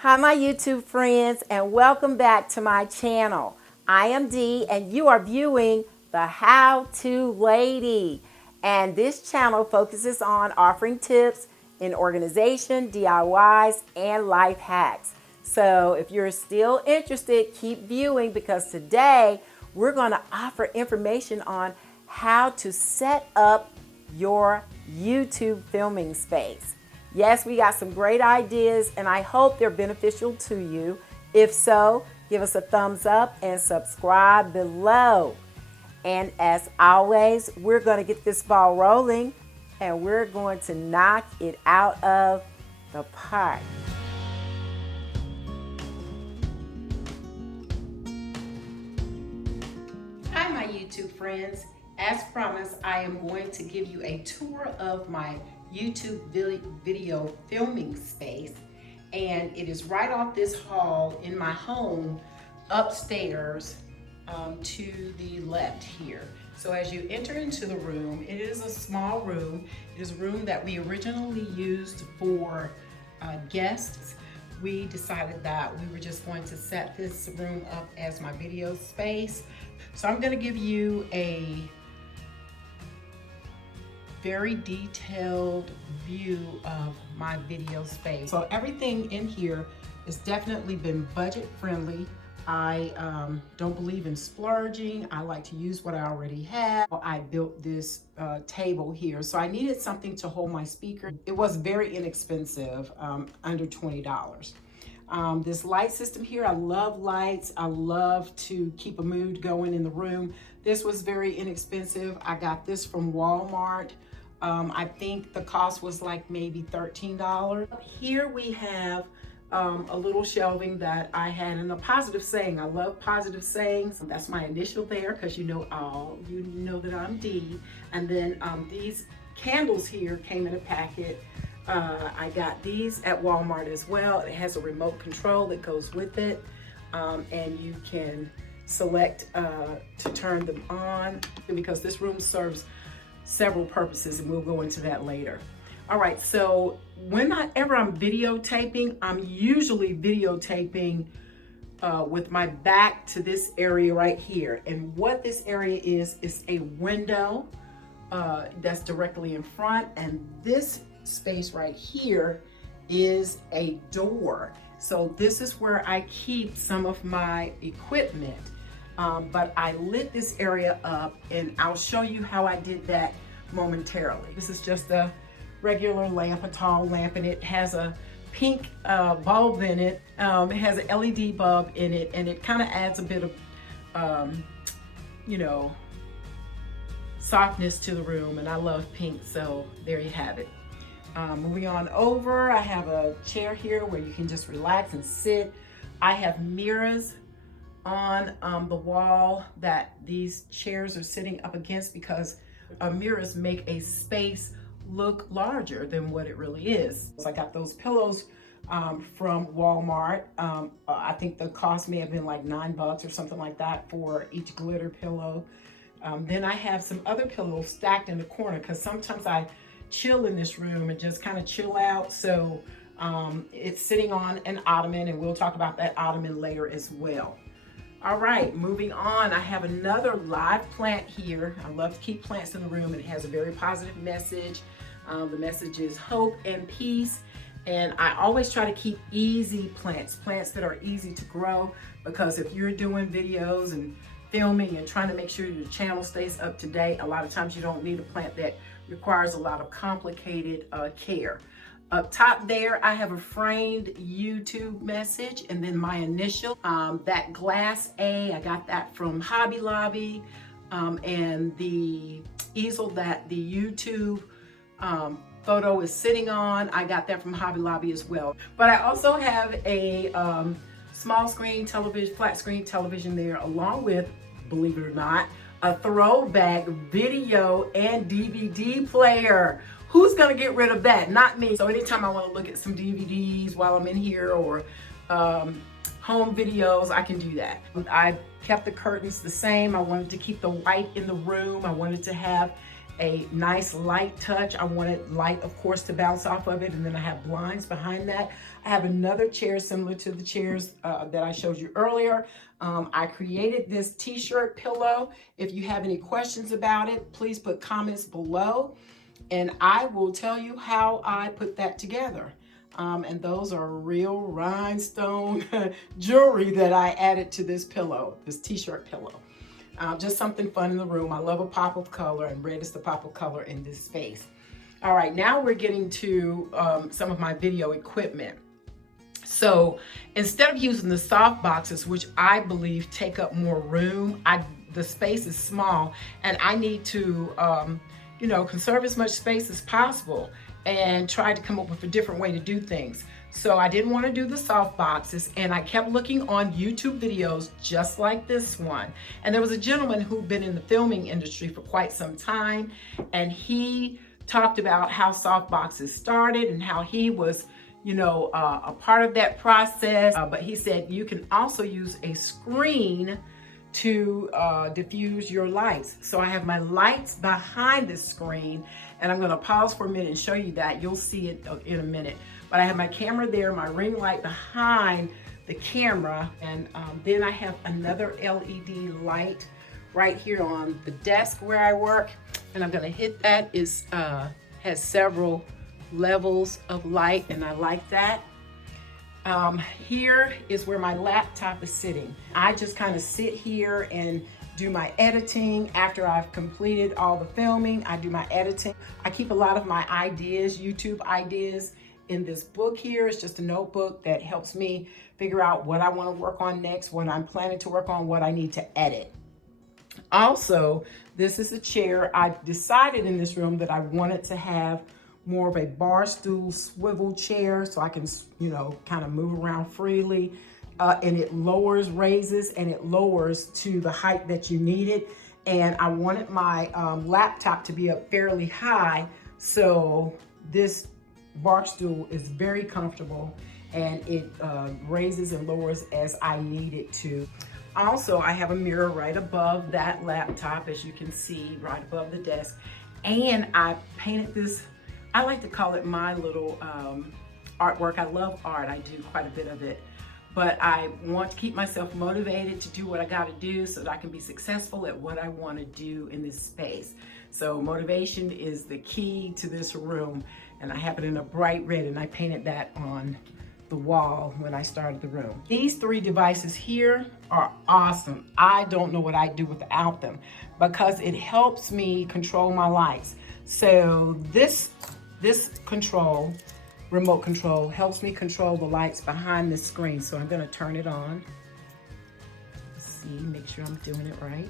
Hi my YouTube friends, and welcome back to my channel. I am Dee and you are viewing the How To Lady, and this channel focuses on offering tips in organization, DIYs, and life hacks. So if you're still interested, keep viewing because today we're going to offer information on how to set up your YouTube filming space. Yes, we got some great ideas and I hope they're beneficial to you. If so, give us a thumbs up and subscribe below. And as always, we're going to get this ball rolling and we're going to knock it out of the park. Hi, my YouTube friends. As promised, I am going to give you a tour of my YouTube video filming space, and it is right off this hall in my home upstairs to the left here. So as you enter into the room, it is a small room. It is a room that we originally used for guests. We decided that we were just going to set this room up as my video space. So I'm going to give you a very detailed view of my video space. So everything in here has definitely been budget friendly. I don't believe in splurging. I like to use what I already have. I built this table here, so I needed something to hold my speaker. It was very inexpensive, under $20. This light system here, I love lights. I love to keep a mood going in the room. This was very inexpensive. I got this from Walmart. I think the cost was like maybe $13. Here we have a little shelving that I had, and a positive saying. I love positive sayings. That's my initial there because you know that I'm Dee. And then these candles here came in a packet. I got these at Walmart as well. It has a remote control that goes with it, and you can select to turn them on because this room serves several purposes, and we'll go into that later. All right, so whenever I'm videotaping, I'm usually videotaping with my back to this area right here. And what this area is a window that's directly in front, and this space right here is a door. So this is where I keep some of my equipment. But I lit this area up, and I'll show you how I did that momentarily. This is just a regular lamp, a tall lamp, and it has a pink bulb in it. It has an LED bulb in it, and it kind of adds a bit of, softness to the room, and I love pink, so there you have it. Moving on over, I have a chair here where you can just relax and sit. I have mirrors on the wall that these chairs are sitting up against because mirrors make a space look larger than what it really is. So I got those pillows from Walmart. I think the cost may have been like $9 or something like that for each glitter pillow. Then I have some other pillows stacked in the corner because sometimes I chill in this room and just kind of chill out. So it's sitting on an ottoman, and we'll talk about that ottoman later as well. All right, moving on, I have another live plant here. I love to keep plants in the room, and it has a very positive message. The message is hope and peace. And I always try to keep easy plants that are easy to grow, because if you're doing videos and filming and trying to make sure your channel stays up to date, a lot of times you don't need a plant that requires a lot of complicated care. Up top there, I have a framed YouTube message, and then my initial, that glass A, I got that from Hobby Lobby, and the easel that the YouTube photo is sitting on, I got that from Hobby Lobby as well. But I also have a small screen television, flat screen television there, along with, believe it or not, a throwback video and DVD player. Who's gonna get rid of that? Not me. So anytime I wanna look at some DVDs while I'm in here, or home videos, I can do that. I kept the curtains the same. I wanted to keep the white in the room. I wanted to have a nice light touch. I wanted light, of course, to bounce off of it, and then I have blinds behind that. I have another chair similar to the chairs that I showed you earlier. I created this t-shirt pillow. If you have any questions about it, please put comments below, and I will tell you how I put that together. And those are real rhinestone jewelry that I added to this pillow, this t-shirt pillow. Just something fun in the room. I love a pop of color, and red is the pop of color in this space. All right, now we're getting to some of my video equipment. So instead of using the soft boxes, which I believe take up more room, the space is small, and I need to, conserve as much space as possible and try to come up with a different way to do things. So I didn't want to do the soft boxes, and I kept looking on YouTube videos just like this one. And there was a gentleman who'd been in the filming industry for quite some time, and he talked about how soft boxes started and how he was, a part of that process. But he said you can also use a screen to diffuse your lights. So I have my lights behind the screen, and I'm gonna pause for a minute and show you that. You'll see it in a minute. But I have my camera there, my ring light behind the camera, and then I have another LED light right here on the desk where I work, and I'm gonna hit that. Has several levels of light, and I like that. Here is where my laptop is sitting. I just kind of sit here and do my editing. After I've completed all the filming, I do my editing. I keep a lot of my ideas, YouTube ideas, in this book here. It's just a notebook that helps me figure out what I want to work on next, what I'm planning to work on, what I need to edit. Also, this is a chair. I decided in this room that I wanted to have more of a bar stool swivel chair so I can, kind of move around freely. And it raises, and it lowers to the height that you need it. And I wanted my laptop to be up fairly high, so this bar stool is very comfortable, and it raises and lowers as I need it to. Also, I have a mirror right above that laptop, as you can see, right above the desk. And I painted this, I like to call it my little artwork. I love art, I do quite a bit of it. But I want to keep myself motivated to do what I gotta do so that I can be successful at what I wanna do in this space. So motivation is the key to this room. And I have it in a bright red, and I painted that on the wall when I started the room. These three devices here are awesome. I don't know what I'd do without them because it helps me control my lights. So this remote control helps me control the lights behind the screen. So I'm gonna turn it on. Let's see, make sure I'm doing it right.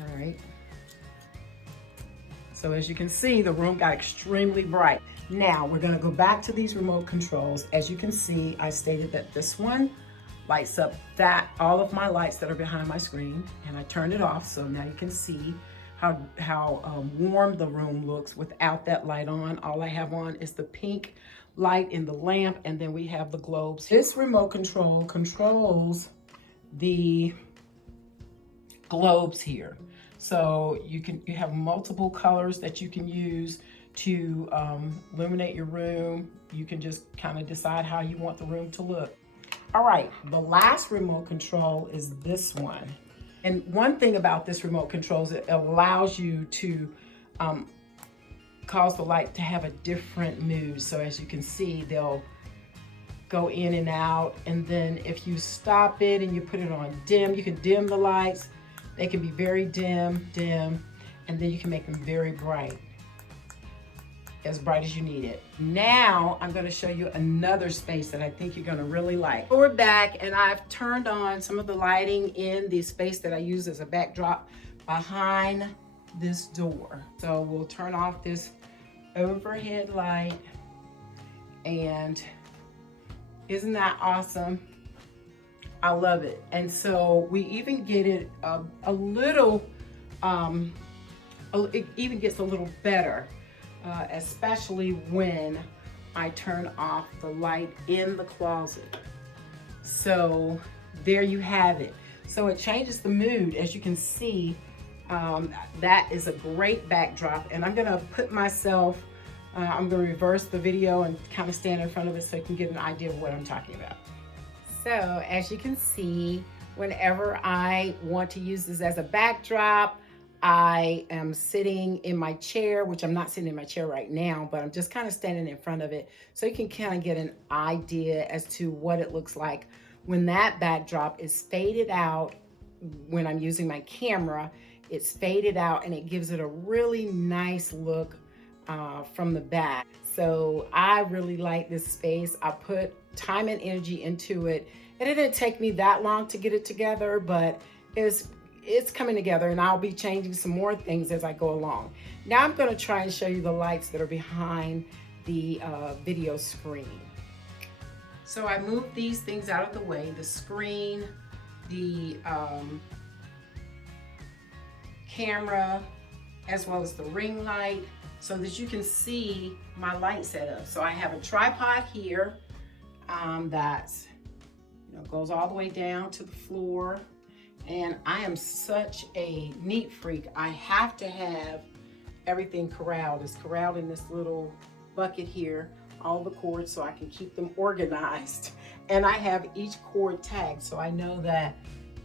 All right. So as you can see, the room got extremely bright. Now we're gonna go back to these remote controls. As you can see, I stated that this one lights up all of my lights that are behind my screen, and I turned it off. So now you can see how warm the room looks without that light on. All I have on is the pink light in the lamp, and then we have the globes. This remote control controls the globes here. So you have multiple colors that you can use to illuminate your room. You can just kind of decide how you want the room to look. All right, the last remote control is this one. And one thing about this remote control is it allows you to cause the light to have a different mood. So as you can see, they'll go in and out. And then if you stop it and you put it on dim, you can dim the lights. They can be very dim, and then you can make them very bright, as bright as you need it. Now I'm going to show you another space that I think you're going to really like. So we're back, and I've turned on some of the lighting in the space that I use as a backdrop behind this door. So we'll turn off this overhead light, and isn't that awesome? I love it. And so we even get it a little, it even gets a little better. Especially when I turn off the light in the closet. So there you have it. So it changes the mood. As you can see, That is a great backdrop, and I'm gonna put myself, I'm gonna reverse the video and kind of stand in front of it so you can get an idea of what I'm talking about. So as you can see, whenever I want to use this as a backdrop, I am sitting in my chair, which I'm not sitting in my chair right now, but I'm just kind of standing in front of it so you can kind of get an idea as to what it looks like when that backdrop is faded out. When I'm using my camera, it's faded out and it gives it a really nice look from the back. So I really like this space. I put time and energy into it, and it didn't take me that long to get it together, but it's coming together, and I'll be changing some more things as I go along. Now I'm going to try and show you the lights that are behind the video screen. So I moved these things out of the way, the screen, the camera, as well as the ring light, so that you can see my light setup. So I have a tripod here that goes all the way down to the floor. And I am such a neat freak. I have to have everything corralled. It's corralled in this little bucket here, all the cords, so I can keep them organized. And I have each cord tagged, so I know that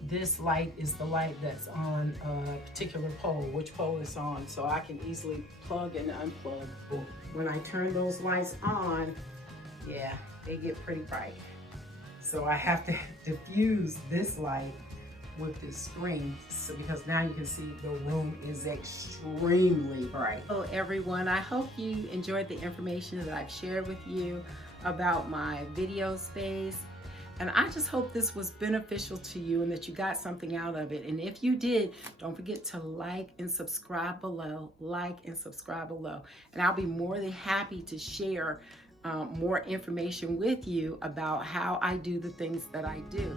this light is the light that's on a particular pole, which pole it's on, so I can easily plug and unplug. When I turn those lights on, yeah, they get pretty bright. So I have to diffuse this light with this screen, so because now you can see the room is extremely bright. Hello everyone, I hope you enjoyed the information that I've shared with you about my video space. And I just hope this was beneficial to you and that you got something out of it. And if you did, don't forget to like and subscribe below, And I'll be more than happy to share more information with you about how I do the things that I do.